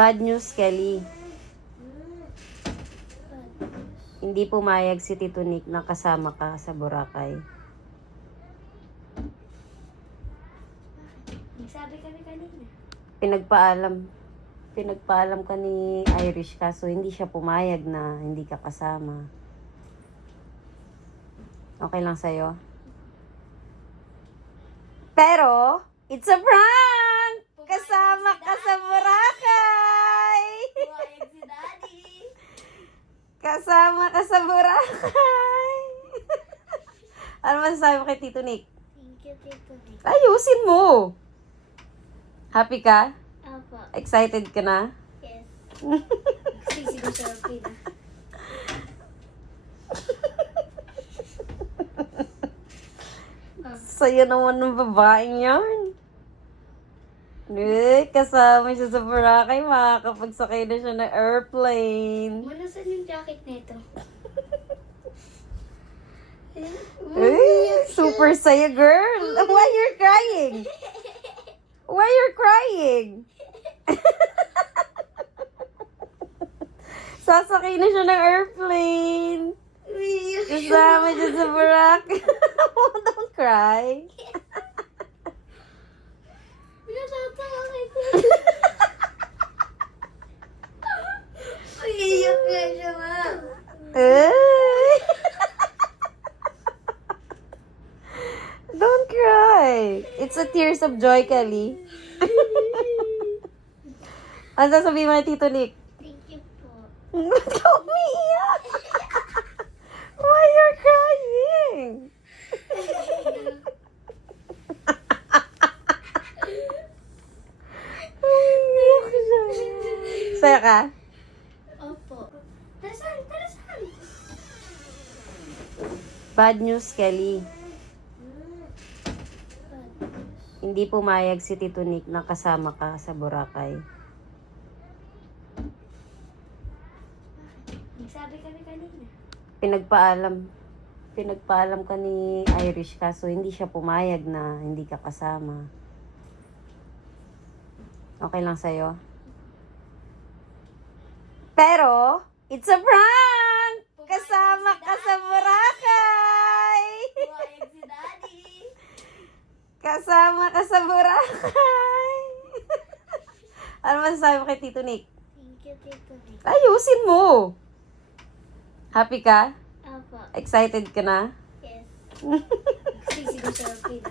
Bad news, Kelly. Hindi pumayag si Tito Nick na kasama ka sa Boracay. Sabi kami kanina. Pinagpaalam ka ni Irish kaso hindi siya pumayag na hindi ka kasama. Okay lang sa'yo? Pero, it's a prank! Kasama ka sa Boracay! Pumayag si Daddy. Kasama ka sa Boracay! Ano masasabi mo kay Tito Nick? Thank you, Tito Nick. Ayusin mo! Happy ka? Apo. Excited ka na? Yes. Sisi ko sa pina. Saya naman ng babaeng yan. Kasama siya sa Boracay, makakapagsakay na siya ng airplane. Wala saan yung jacket nito? Super saya, girl. Why you're crying? Why you're crying? Sasakay na siya ng airplane. Kasama siya sa Boracay. Don't cry. Natatawa kita. Umiiyak na siya, ma'am. Ay! Don't cry. It's a tears of joy, Kelly. Ano sasabihin mo kay Tito Nick? Thank you po. Ba't ka umiiyak? Why you're crying? Umiiyak siya. Saya ka? Opo. Tarasan, tarasan. Bad news, Kelly. Hindi pumayag si Tito Nick na kasama ka sa Boracay. Sabi kami kanina. Pinagpaalam ka ni Irish kaso hindi siya pumayag na hindi ka kasama. Okay lang sa'yo? Pero, it's a prank! Kasama ka sa Boracay! Pumayag si Daddy. Kasama ka sa Boracay! Ano masasabi mo kay Tito Nick? Thank you, Tito Nick. Ayusin mo! Happy ka? Apo. Excited ka na? Yes. Sisi ko sa pina.